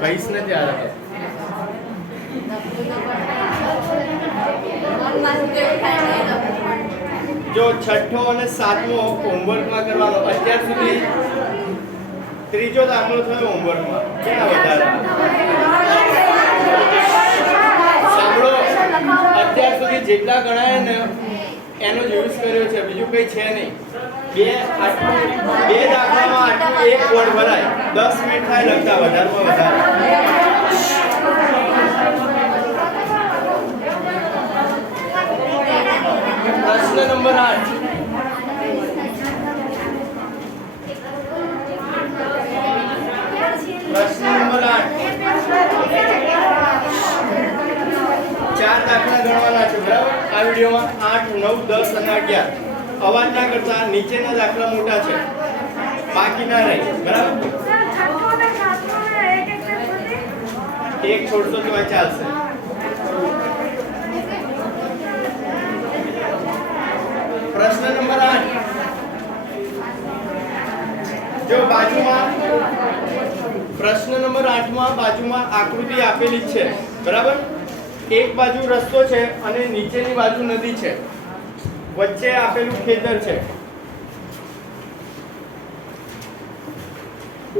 કઈશ નથી આ રકમ. જો છઠ્ઠો અને સાતમો હોમવર્કમાં કરવાનો. અત્યાર સુધી ત્રીજો દાખલો થયો હોમવર્કમાં. ક્યાં વધારે સાંભળો, અત્યાર સુધી જેટલા ગણાય ને એનો જ યુઝ કર્યો છે, બીજું કઈ છે નહીં. બે દાખલામાં આટલું એક કોડ ભરાય, 10 મિનિટ થાય લખતા, વધારેમાં વધારે. પ્રશ્ન નંબર 8. પ્રશ્ન નંબર 8. 4 દાખલા ગણવાના છે, બરાબર? આ વિડિયોમાં 8, 9, 10 અને 11. અવાજ ના કરતા, નીચેના દાખલા મોટા છે, બાકી ના રહે, બરાબર? એક છોડશો તો ચાલશે. પ્રશ્ન નંબર 8. જો બાજુમાં પ્રશ્ન નંબર 8 માં બાજુમાં આકૃતિ આપેલી છે, બરાબર? એક બાજુ રસ્તો છે અને નીચેની બાજુ નદી છે, વચ્ચે આપેલું ખેતર છે.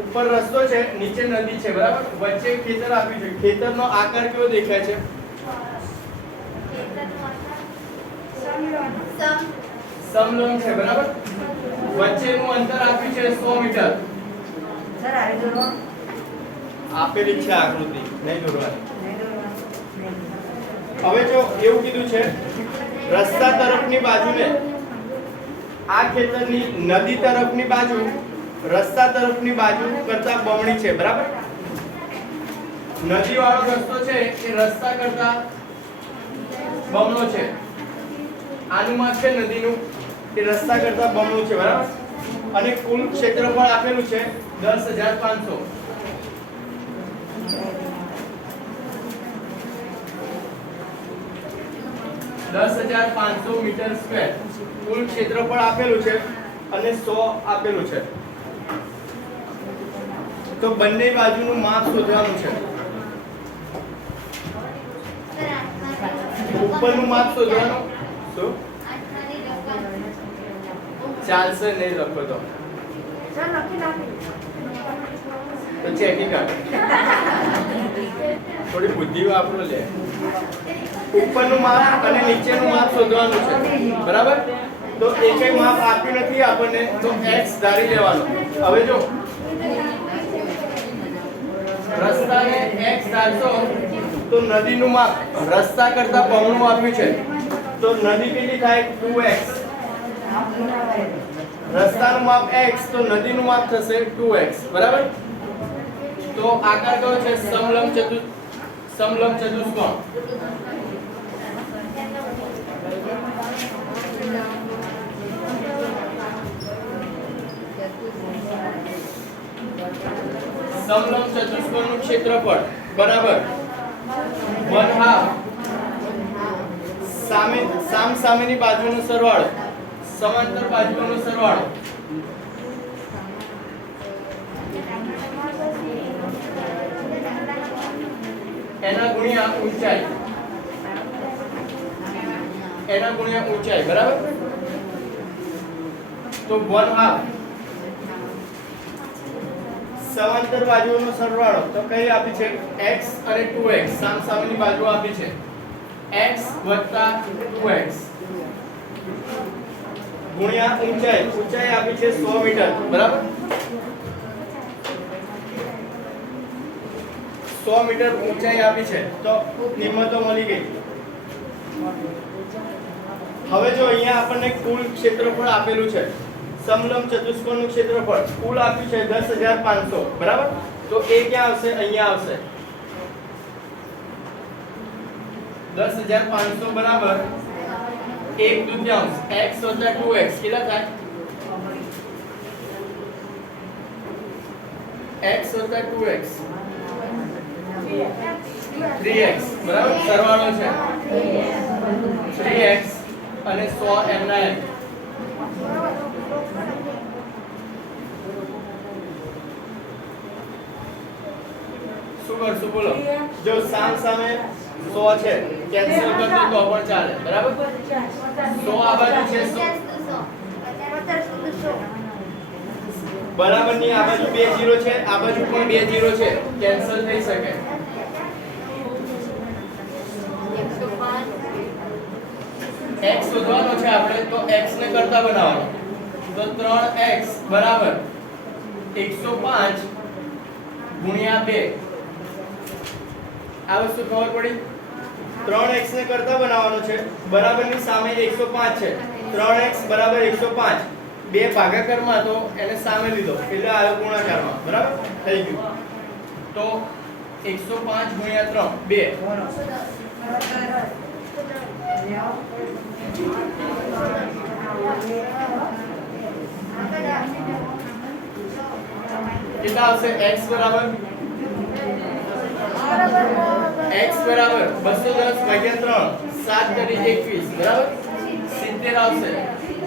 ઉપર રસ્તો છે, નીચે નદી છે, બરાબર? વચ્ચે ખેતર આપ્યું છે. ખેતરનો આકાર કેવો દેખાય છે? સમલંબ છે, બરાબર? વચ્ચેનું અંતર આપ્યું છે 100 મીટર. આપેલી છે આકૃતિ, નહીં દોરવાની. હવે જો એવું કીધું છે, રસ્તા તરફની બાજુને આ ખેતરની નદી તરફની બાજુ રસ્તા તરફની બાજુ કરતા બમણી છે, બરાબર? નદી વાળો રસ્તો છે એ રસ્તા કરતા બમણો છે. આનું માપ છે નદીનું, એ રસ્તા કરતા બમણું છે, બરાબર? અને કુલ ક્ષેત્રફળ આપેલું છે 10,500. મીટર સ્ક્વેર કુલ ક્ષેત્રફળ આપેલું છે અને 100 આપેલું છે. તો બંને બાજુનું માપ શોધવાનું છે. ઉપરનું માપ શોધવાનું. શું ચાલશે નહીં લખો તો ચેકિંગ કર. થોડી બુદ્ધિ વાપરો લે. ઉપરનું માપ અને નીચેનું માપ શોધવાનું છે, બરાબર? તો એકેય માપ આપ્યું નથી આપણને, તો x ધારી લેવાનો. હવે જો રસ્તાને x ધારશો તો નદીનું માપ રસ્તા કરતા બમણું આપ્યું છે, તો નદી કેટલી થાય? 2x. રસ્તાનું માપ x, તો નદીનું માપ થશે 2x, બરાબર? તો આકાર કયો છે? સમલંબ ચતુષ્કોણ. સમલંબ ચતુષ્કોણનું ક્ષેત્રફળ બરાબર 1/2 સામેની બાજુનો સરવાળો, સમાંતર બાજુઓનો સરવાળો. એના ગુણ્યા ઊંચાઈ, બરાબર? તો 1/2 સમાંતર બાજુઓનો સરવાળો. તો કઈ આપી છે? x અને 2x. સામેની બાજુ આપી છે x + 2x ગુણ્યા ઊંચાઈ આપી છે 100 મીટર, બરાબર? 100 મીટર ઊંચાઈ આપી છે, તો કિંમતો મળી ગઈ. હવે જો અહીંયા આપણને કુલ ક્ષેત્રફળ આપેલું છે, સમલંબ ચતુષ્કોણનું ક્ષેત્રફળ કુલ આપ્યું છે 10,500, બરાબર? તો એ ક્યાં આવશે? અહીંયા આવશે. 10,500 બરાબર 1/2 x + 2x કેટલા થાય? x + 2x 3x, બરાબર? સરવાળો છે 3x અને 100 એમના એમ. શું કરશું બોલો? જો સામ સામે 100 છે, કેન્સલ કરજો તો પણ ચાલે, બરાબર? 100 આ બાજુ છે, 100 બરાબર ની આ બાજુ 2 0 છે, આ બાજુ પણ 2 0 છે, કેન્સલ થઈ શકે. 105 x શોધવાનો છે આપણે, તો x ને કરતા બનાવવાનો. તો 3x બરાબર 105 ગુણ્યા 2. આ વસ્તુ ખબર પડી? 3x ને કરતા બનાવવાનો છે, બરાબર ની સામે 105 છે, 3x બરાબર 105. બે ભાગાકારમાં તો એને સામે લીધો એટલે આવ્યો ગુણાકારમાં, બરાબર? થઈ ગયું. તો 105 ગુણ્યા 3 2. કેટલા આવશે? x બરાબર x બરાબર 210 ભાગ્યા 3 7 કરી 21 બરાબર 70 આવશે.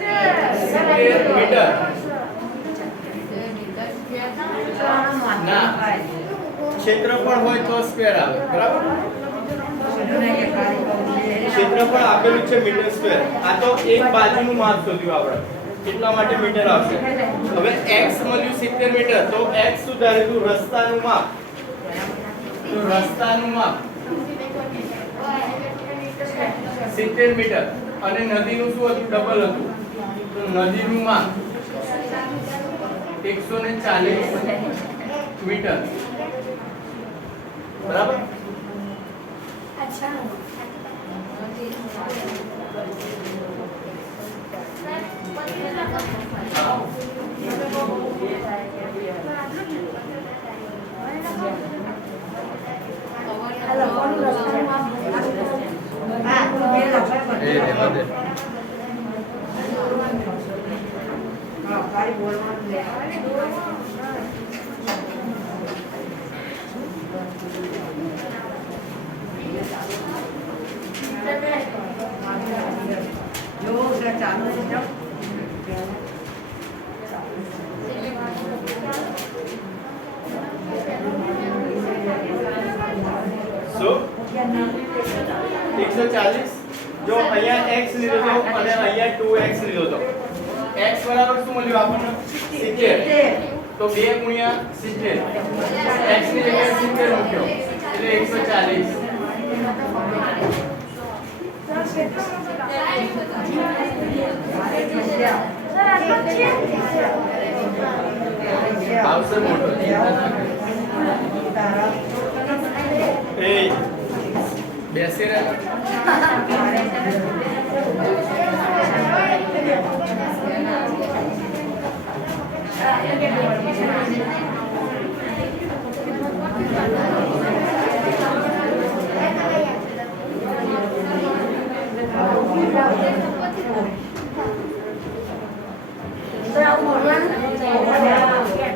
70 મીટર ના ક્ષેત્રફળ હોય તો સ્ક્વેર આવે, બરાબર? ક્ષેત્રફળ આપેલું છે મીટર સ્ક્વેર. આ તો એક બાજુનું માપ શોધ્યું આપણે, એટલા માટે મીટર આવશે. હવે x મળ્યું 70 મીટર, તો x શું ધાર્યું? રસ્તાનું માપ. તો રસ્તાનું માપ 70 મીટર અને નદીનું શું હતું? ડબલ હતું. તો નદીનું માપ 140 મીટર, બરાબર? અચ્છા. So 140. જો અહીંયા x લીધો તો અને અહીંયા 2x લીધો તો x બરાબર શું મળ્યું આપણને? 70. તો 2 ગુણ્યા 70, x ની જગ્યાએ 70 મૂક્યો એટલે 140. આવશે મોટો. એ બેસી રહે.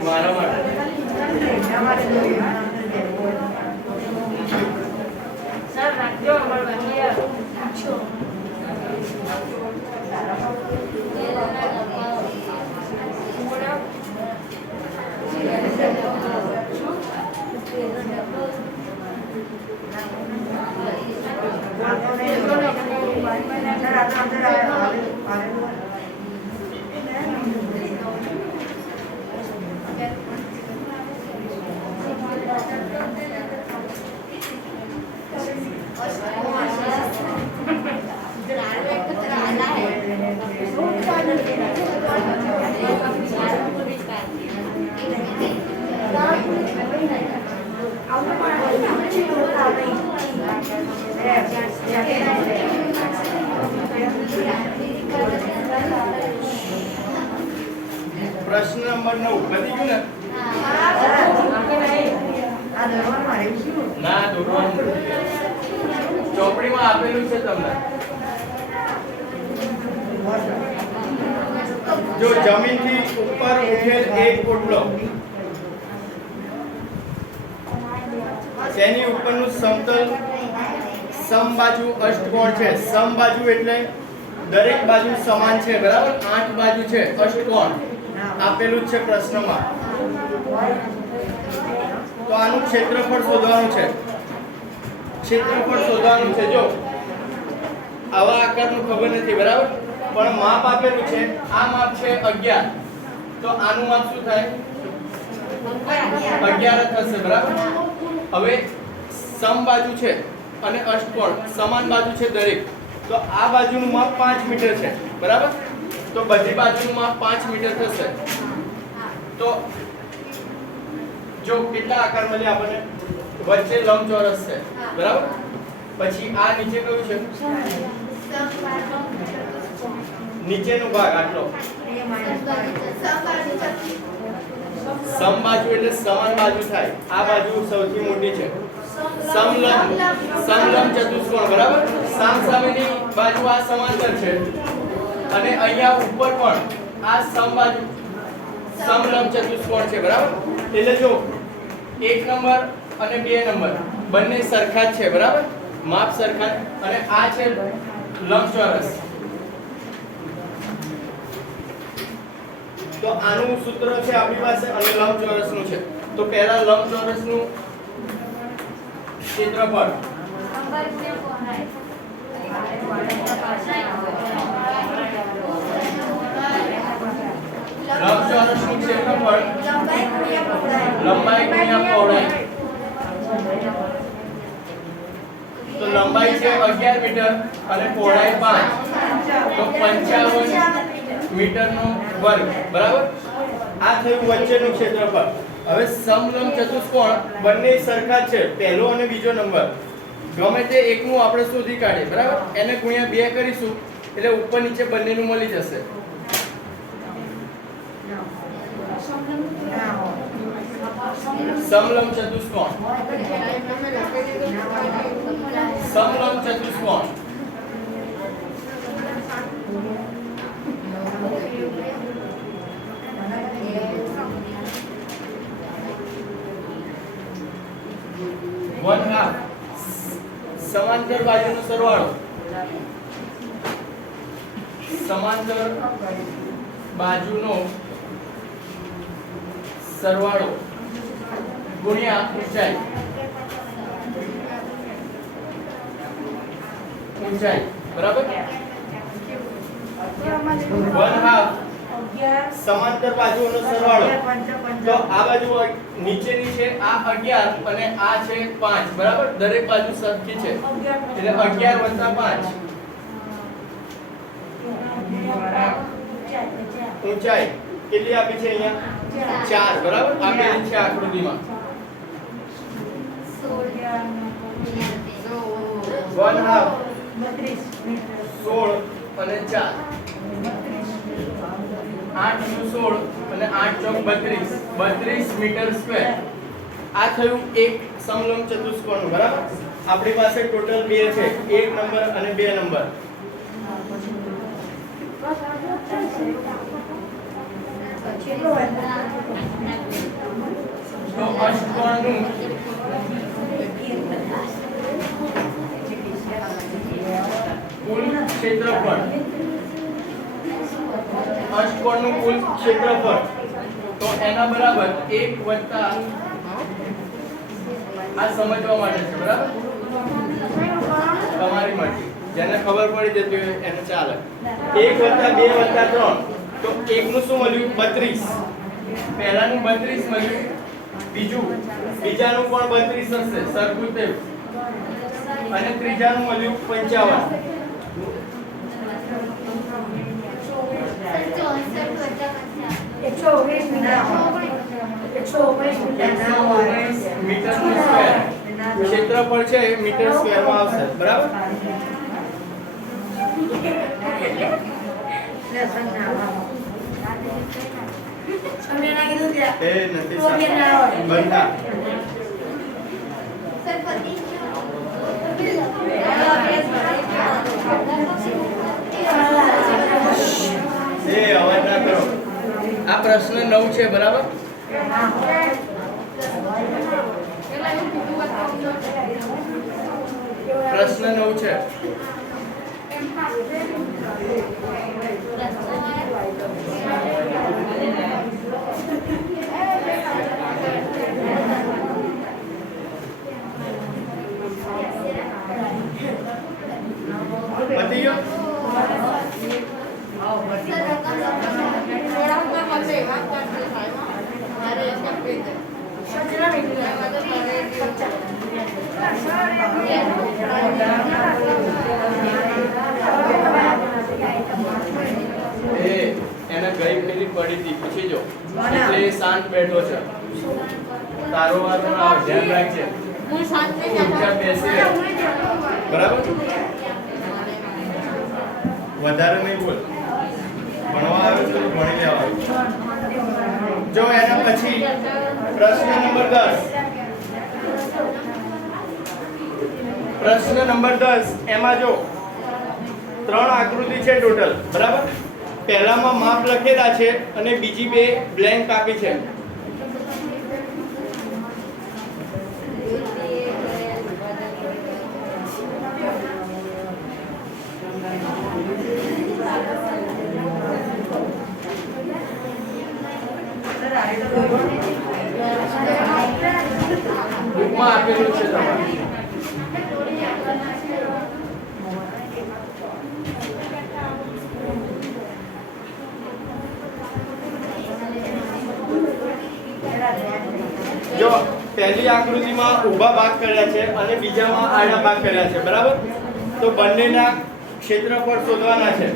મારા માટે સર રાખજો અમાર પૂછો પ્રશ્ન નંબર 9 બની ગયું ને? ના દોરવાનું ચોપડીમાં આપેલું છે તમને. જો જમીનથી ઉપર ઉઠેલ એક પોટલો તેની ઉપરનું સમતલ સમબાજુ અષ્ટકોણ છે. સમબાજુ એટલે દરેક બાજુ સમાન છે, બરાબર? 8 બાજુ છે, અષ્ટકોણ આપેલું છે પ્રશ્નમાં. તો આનું ક્ષેત્રફળ શોધવાનું છે. ક્ષેત્રફળ શોધવાનું છે. જો આવા આકારનું ખબર નથી, બરાબર, પણ માપ આપેલું છે. આ માપ છે 11, તો આનું માપ શું થાય? 11 થશે, બરાબર. હવે સમબાજુ છે અને અષ્ટકોણ સમાન બાજુ છે દરેક, તો આ બાજુનું માપ 5 મીટર છે, બરાબર. તો બધી બાજુનું માપ 5 મીટર થશે. તો જો કેટલા આકાર મળે આપણને? વચ્ચે લંબચોરસ છે, બરાબર. પછી આ નીચે કયું છે? નીચેનો ભાગ આટલો સમબાજુ એટલે સમાન બાજુ થાય. આ બાજુ સૌથી મોટી છે. સમલંબ ચતુષ્કોણ, બરાબર. સામસામેની બાજુ આ સમાંતર છે અને અહીંયા ઉપર પણ આ સમબાજુ સમલંબ ચતુષ્કોણ છે, બરાબર. એટલે જો 1 નંબર અને 2 નંબર બંને સરખા જ છે, બરાબર, માપ સરખા. અને આ છે લંબચોરસ. તો આનું સૂત્ર છે આપણી પાસે અને લંબચોરસનું છે. તો પહેલા લંબચોરસનું ક્ષેત્રફળ લંબચોરસનું ક્ષેત્રફળ લંબાઈ ગુણ્યા પહોળાઈ. તો લંબાઈ છે 11 મીટર અને પહોળાઈ 5, તો 55 મીટરનો વર્ગ, બરાબર. આ થયું વચ્ચેનું ક્ષેત્રફળ. હવે સમલંબ ચતુષ્કોણ બંને સરખા છે, પહેલો અને બીજો નંબર. ગમે તે એકનું આપણે શોધી કાઢીએ, બરાબર. એને ગુણ્યા 2 કરીશું એટલે ઉપર નીચે બંનેનું મળી જશે. સમલંબ ચતુષ્કોણ સમલંબ ચતુષ્કોણ સમાંતર બાજુનો સરવાળો સમાંતર બાજુનો સરવાળો ગુણ્યા ઊંચાઈ. ઊંચાઈ, બરાબર. 1/2 સમાંતર બાજુઓનો સરવાળો. તો આ બાજુ નીચેની છે આ 11 અને આ છે 5, બરાબર. દરેક બાજુ સરખી છે એટલે 11 + 5. ઊંચાઈ કેટલી આપી છે અહીંયા? 4, બરાબર. આપેલી છે આકૃતિમાં. 1/2 16 અને 4 8 × 16 અને 8 × 32 મીટર સ્ક્વેર. આ થયું એક સમલંબ ચતુષ્કોણ, બરાબર. આપણી પાસે ટોટલ 2 છે, 1 નંબર અને 2 નંબર. તો અષ્ટકોણનું કુલ ક્ષેત્રફળ અષ્ટકોણનું કુલ ક્ષેત્રફળ તો એના બરાબર 1 વત્તા આ સમજવા માટે છે, બરાબર. તમારી મરજી, જેને ખબર પડી જતી હોય એને ચાલે. 1 વત્તા 2 વત્તા 3, તો એકનું શું મળ્યું? 32. પહેલાનું 32 મળ્યું, બીજાનું પણ 32 હશે, સરખું તેવું. અને ત્રીજાનું મળ્યું 55. મીટરનું સ્ક્વેર ક્ષેત્રફળ છે, મીટર સ્ક્વેરમાં આવશે, બરાબર. એ નથી બંધા. એ અવાજ ના કરો. આ પ્રશ્ન 9 છે, બરાબર. પ્રશ્ન 9 છે. અહીંયા ગઈ પેલી પડી હતી પૂછી જો એટલે એ શાંત બેઠો છે તારો વારો ના આવે ધ્યાન રાખજે હું શાંત નહીં ચૂપચાપ બેસી રહે બરાબર વધારે નહીં બોલ ભણવા આવે તો ભણી લેવાનું જો એના પછી પ્રશ્ન નંબર 10 એમાં જો 3 આકૃતિ છે ટોટલ બરાબર પહેલામાં માપ લખેલા છે અને બીજી બે બ્લેન્ક આપી છે બુકમાં આપેલું છે તમારે જો પહેલી આકૃતિમાં ઊભા ભાગ કર્યા છે અને બીજામાં આડા ભાગ કર્યા છે બરાબર તો બંનેના ક્ષેત્રફળ શોધવાના છે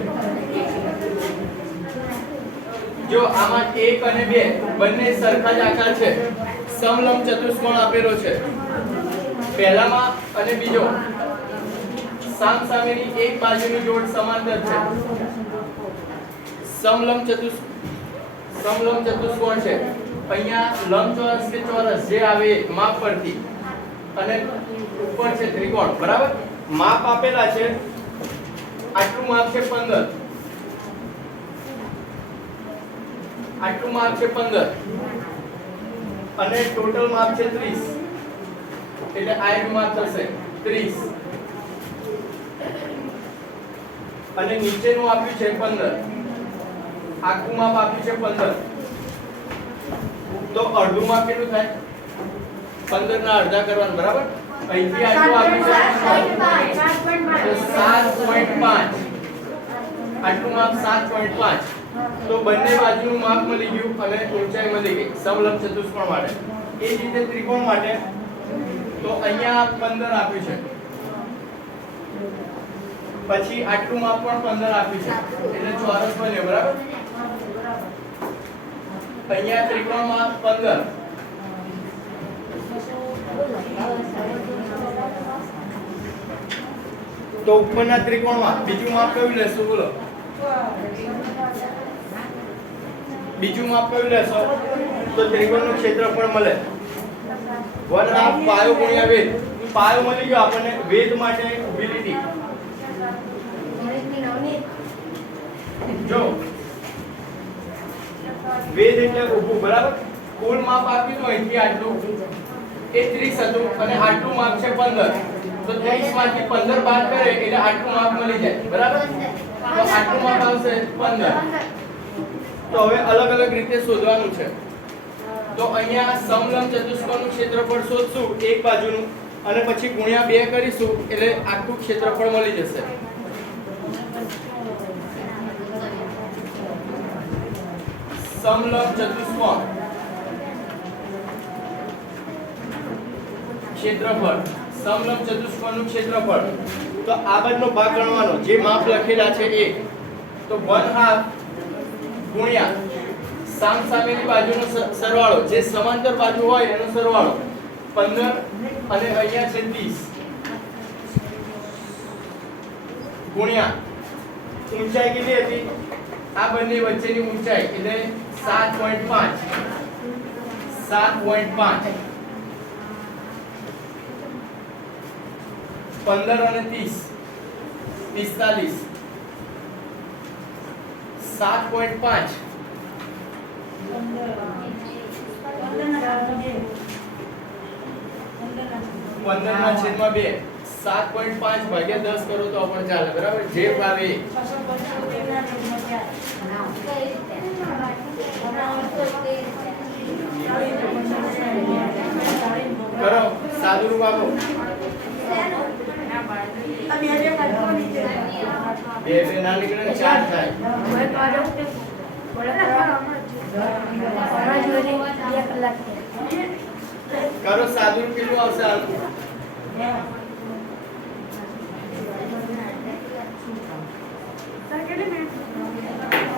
જો આમાં 1 અને 2 બંને સરખા જ આકાર છે સમલંબ ચતુષ્કોણ આપેલો છે પહેલામાં અને બીજો સામસામેની એક બાજુની જોડ સમાંતર છે સમલંબ ચતુષ્કોણ છે અહીંયા લંબચોરસ કે ચોરસ જે આવે માપ પરથી અને ઉપર છે ત્રિકોણ બરાબર માપ આપેલા છે આટલું માપ છે 15 આટલું માપ છે 15 અને ટોટલ માપ છે 30 એટલે આનું માપ થશે 30 અને નીચેનું આપ્યું છે 15 આખું માપ આપ્યું છે 15 તો અડધું માપ કેટલું થાય 15 ના અડધા કરવાનું બરાબર અહીંથી આટલું આપ્યું છે 7.5 આટલું માપ 7.5 તો બંને બાજુનું માપ મળી ગયું અને ઊંચાઈ મળી ગઈ સમલંબ ચતુષ્કોણ માટે એ જ રીતે ત્રિકોણ માટે તો અહીંયા 15 આપ્યું છે પછી આટલું માપ પણ 15 આપ્યું છે એટલે ચોરસ બન્યો બરાબર અહીંયા ત્રિકોણમાં 15 તો ઉપરના ત્રિકોણમાં બીજું માપ કયું લેશો બોલો બીજું માપ કયું લેશો તો ત્રિકોણનું ક્ષેત્રફળ મળે 1/2 પાયો ગુણ્યા વેધ પાયો મળી ગયો આપણને વેધ માટે ઊભી લીટી જો વેધ એટલે ઊભું બરાબર કુલ માપ આપ્યું તો અહીંથી આટલું એ 30 હતું અને આટલું માપ છે 15 તો 30 માંથી 15 બાદ કરે એટલે આટલું માપ મળી જાય બરાબર તો આટલું માપ આવશે 15 તો હવે અલગ અલગ રીતે શોધવાનું છે તો અહીંયા સમલંબ ચતુષ્કોણનું ક્ષેત્રફળ શોધશું એક બાજુનું અને પછી ગુણ્યા 2 કરીશું એટલે આખું ક્ષેત્રફળ મળી જશે સમલંબ ચતુષ્કોણ ક્ષેત્રફળ સમલંબ ચતુષ્કોણનું ક્ષેત્રફળ તો આ બાજુનો ભાગ ગણવાનો જે માપ લખેલા છે એ તો 1/2 ગુણ્યા સામસામેની બાજુનો સરવાળો જે સમાંતર બાજુ હોય એનો સરવાળો 15 અને અહીંયા છે 30 ગુણ્યા ઊંચાઈ કેટલી હતી આ બંને વચ્ચેની ઊંચાઈ એટલે 7.5 15 અને 30 45 7.5 15/2 7.5 ભાગ્યા 10 કરો તો પણ ચાલે બરાબર જે આવે કરો સાદું રૂપ આપો બે ના નીકળે 4 થાય કરો સાદું રૂપ કેટલું આવશે આનું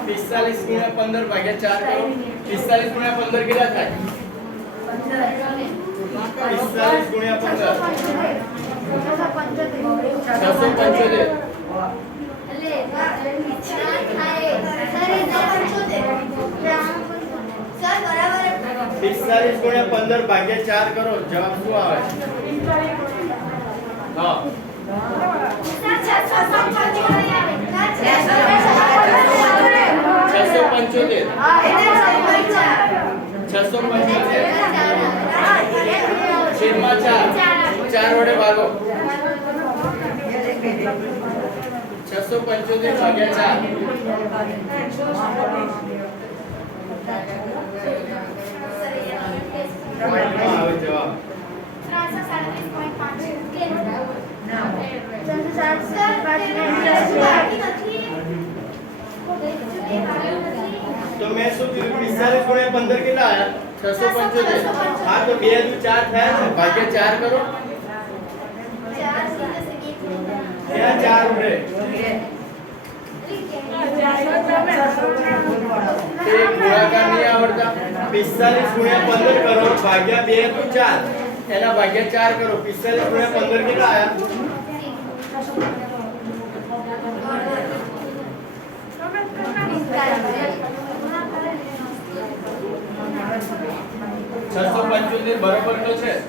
45 45 ગુણ્યા 15 ભાગ્યા 4 કરો 45 ગુણ્યા 15 કેટલા થાય 45 ગુણ્યા 15 675 45 ગુણ્યા 15 ભાગ્યા 4 કરો જવાબ શું આવે હા 4 વડે ભાગો 675 ભાગ્યા 4 આવે જવાબ તો મેં શું કીધું 45 ગુણ્યા 15 કેટલા આયા 675 હા તો 2 દુ 4 થયા ને ભાગ્યા 4 કરો ત્યાં 4 ઉડે તે ગુણાકાર નહીં આવડતા 45 ગુણ્યા 15 કરો ભાગ્યા 2 દુ 4 એના ભાગ્યા 4 કરો 45 ગુણ્યા 15 કેટલા આયા 675 બરાબર તો છે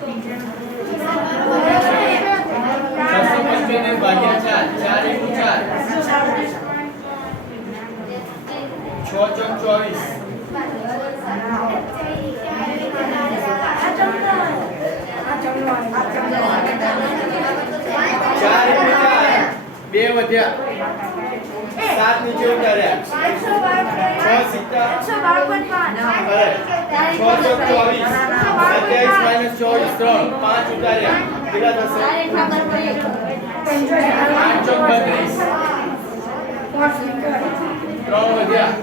675 ભાગ્યા 4 4 × 4 6 ચોક 24 2 વધ્યા 7 નીચે ઉતાર્યા 6 સિક્કા 6 ચોક 24 27 - 24 3 5 ઉતાર્યા કેટલા થશે 8 ચોક 32 3 વધ્યા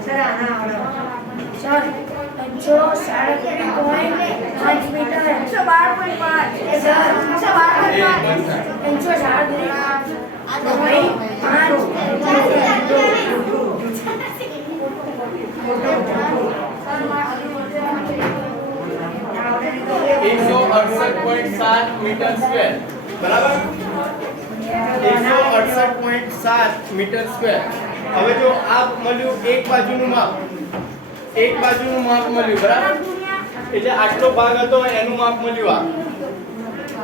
મીટર સ્ક્વેર બરાબર 168.7 મીટર સ્ક્વેર હવે જો આ મળ્યું એક બાજુનું માપ મળ્યું બરાબર એટલે આટલો ભાગ હતો એનું માપ મળ્યું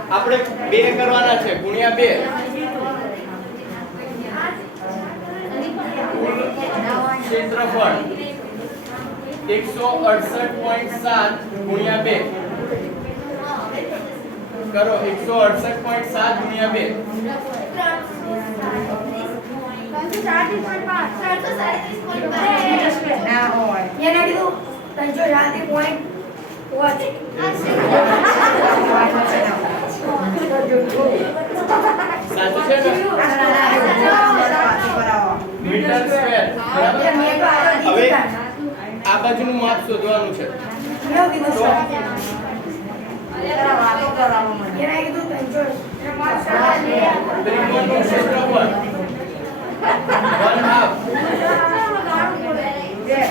આપણે 2 કરવાના છે ગુણ્યા 2 ક્ષેત્રફળ 168.7 ગુણ્યા 2 કરો 168.7 ગુણ્યા 2 ના હોય એને કીધું 330.5 સાચું છે ને મીટર સ્ક્વેર બરાબર હવે આ બાજુનું માપ શોધવાનું છે ત્રિકોણનું ક્ષેત્રફળ 1/2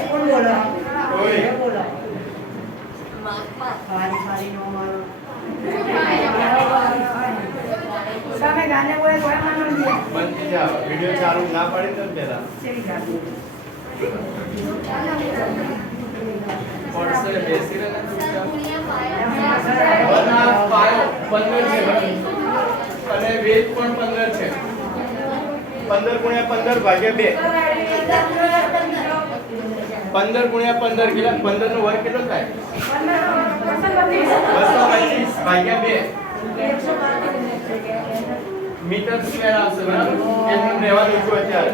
કોણ બોલો ઓય સામે ગાને બોલે કોઈ માનો નહીં બંધ જાવ વિડિયો ચાલુ ના પાડી તો પેલા પડશે બેસી રહે પાયો 15 છે અને વેજ પણ 15 છે 15 ગુણ્યા 15 ભાગ્યા 2 15 ગુણ્યા 15 કેટલા 15 નો વર્ગ કેટલો થાય 225 ભાગ્યા 2 મીટર સ્ક્વેર આવશે બરાબર એનું રહેવાનું છું અત્યારે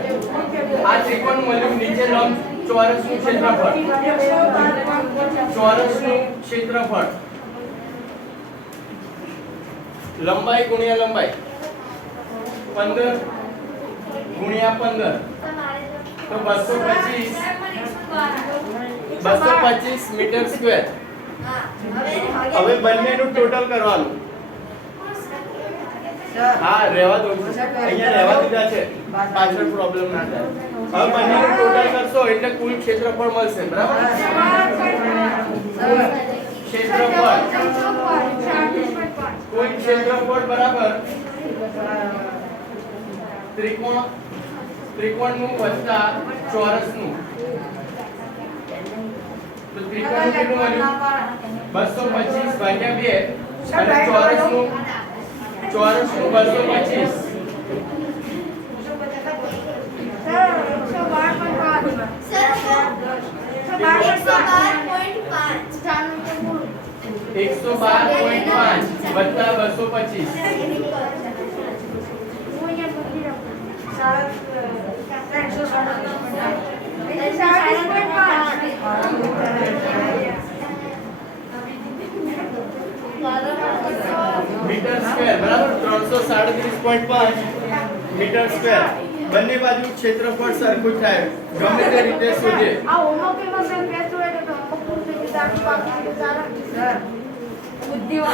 આ ત્રિકોણ મળ્યું નીચે લંબ ચોરસનું ક્ષેત્રફળ લંબાઈ ગુણ્યા લંબાઈ 15 ગુણ્યા 15 તો 225 મીટર સ્ક્વેર હવે બંનેનું ટોટલ કરવાનું હા રહેવા દો અહીંયા રહેવા દીધા છે પાછળ પ્રોબ્લેમ ના થાય હવે બંનેનું ટોટલ કરશો એટલે કુલ ક્ષેત્રફળ મળશે બરાબર ક્ષેત્રફળ કુલ ક્ષેત્રફળ બરાબર ત્રિકોણનું વત્તા ચોરસનું તો ત્રિકોણનું કેટલું મળ્યું 225 ભાગ્યા 2 અને ચોરસનું 225 112.5 વત્તા 225 મીટર સ્ક્વેર બરાબર 337.5 મીટર સ્ક્વેર બંને બાજુ ક્ષેત્રફળ સરખું થાય ગમે તે રીતે શોધીએ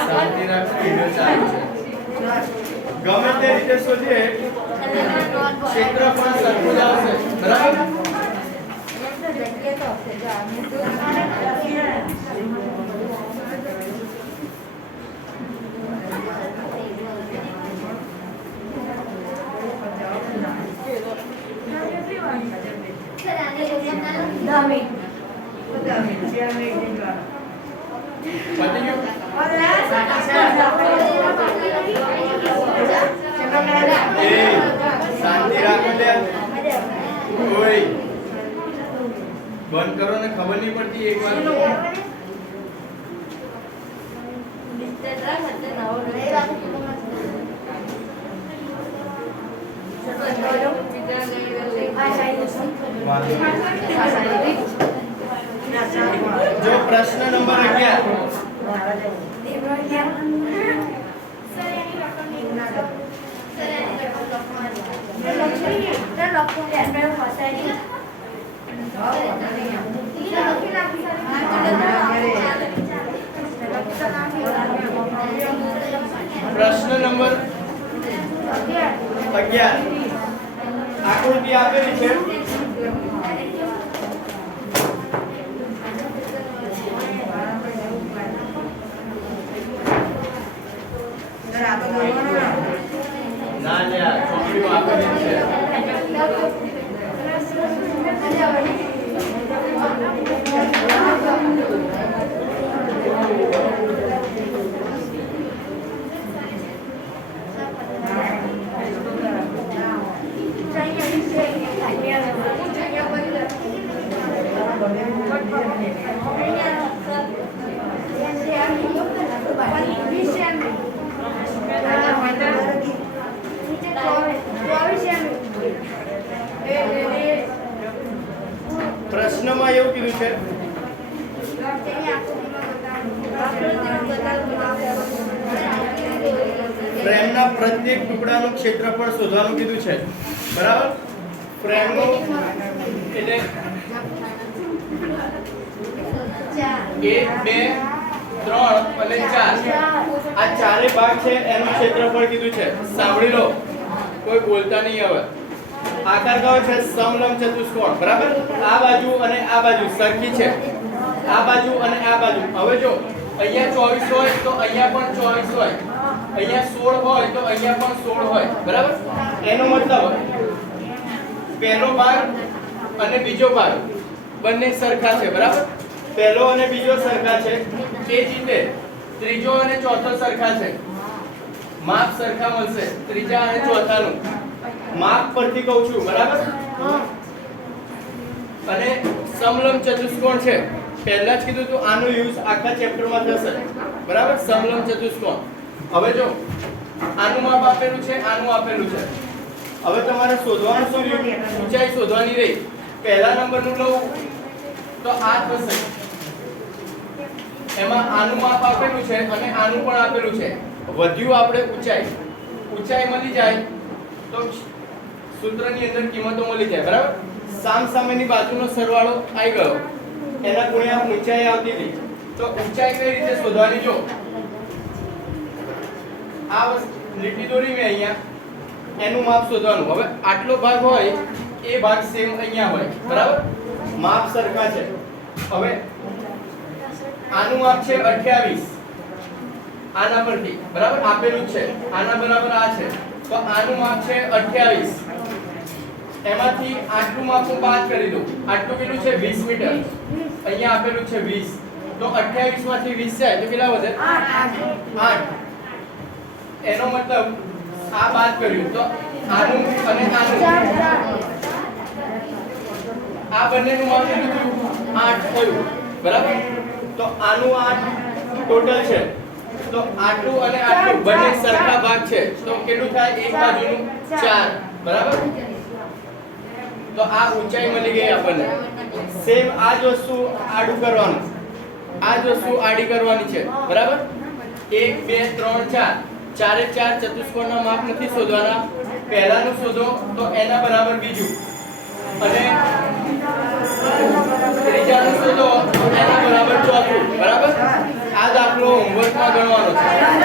શાંતિ રાખો વિડિયો ચાલુ છે ગમે તે રીતે શોધીએ ક્ષેત્રફળ સરખું જ આવશે બરાબર પતી ગયું શાંતિ રાખો લે ઓય બંધ કરો ને ખબર નહીં પડતી એક વાર जो प्रश्न नंबर 11 प्रश्न नंबर 11 आकृति આપેલી છે ના લ્યા છોકરીઓ આપેલી છે પ્રશ્નમાં એવું કીધું છે ફ્રેમના પ્રત્યેક ટુકડાનું ક્ષેત્રફળ શોધવાનું કીધું છે બરાબર ફ્રેમનો એટલે 1 2 3 અને 4 આ ચારે ભાગ છે એનું ક્ષેત્રફળ કીધું છે સાંભળી લો કોઈ બોલતા નહીં હવે આકાર કયો છે સમલંબ ચતુષ્કોણ બરાબર આ બાજુ અને આ બાજુ સરખી છે આ બાજુ અને આ બાજુ હવે જો અહીંયા 24 હોય તો અહીંયા પણ 24 હોય અહીંયા 16 હોય તો અહીંયા પણ 16 હોય બરાબર એનો મતલબ પહેલો ભાગ અને બીજો ભાગ બંને સરખા છે બરાબર પહેલો અને બીજો સરખા છે એ જ રીતે ત્રીજો અને ચોથો સરખા છે માપ સરખા મળશે ત્રીજા અને ચોથાનું માપ પરથી કહું છું બરાબર અને સમલંબ ચતુષ્કોણ છે પહેલા જ કીધું તો આનો યુઝ આખા ચેપ્ટરમાં થશે બરાબર સમલંબ ચતુષ્કોણ હવે જો આનું માપ આપેલું છે આનું આપેલું છે હવે તમારે શોધવાનું શું રહ્યું ઊંચાઈ શોધવાની રહી પહેલા નંબરનું લઉં તો આ થશે એમાં આનું માપ આપેલું છે અને આનું પણ આપેલું છે વધ્યું આપણે ઊંચાઈ મળી જાય તો સૂત્રની અંદર કિંમતો મળી જાય બરાબર સામસામેની બાજુનો સરવાળો આવી ગયો એના ગુણ્યા ઊંચાઈ આવતી હતી તો ઊંચાઈ કઈ રીતે શોધવાની જો આ લીટી દોરી મેં અહીંયા એનું માપ શોધવાનું હવે આટલો ભાગ હોય એ ભાગ સેમ અહીંયા હોય બરાબર માપ સરખા છે હવે આનું માપ છે 28 આના પરથી બરાબર આપેલું છે આના બરાબર આ છે તો આનું માપ છે 28 એમાંથી આટલું માપ હું બાદ કરી દઉં આટલું કેટલું છે 20 મીટર અહીંયા આપેલું છે 20 તો 28 માંથી 20 જાય તો કેટલા વધે 8 એનો મતલબ આ બાદ કર્યું તો આનું અને આનું આ બંનેનું માપ કેટલું થયું 8 થયું બરાબર તો આનું 8 ટોટલ છે તો આટલું અને આટલું બંને સરખા ભાગ છે તો કેટલું થાય એક બાજુનું 4 બરાબર તો આ ઊંચાઈ મળી ગઈ આપણને સેમ આ જ વસ્તુ આડું કરવાનું આ જ વસ્તુ આડી કરવાની છે બરાબર 1 2 3 4 ચારે ચાર ચતુષ્કોણના માપ નથી શોધવાના પહેલાનું શોધો તો એના બરાબર બીજું અને ત્રીજાનું શોધો તો એના બરાબર ચોથું બરાબર આ દાખલો હોમવર્કમાં ગણવાનો છે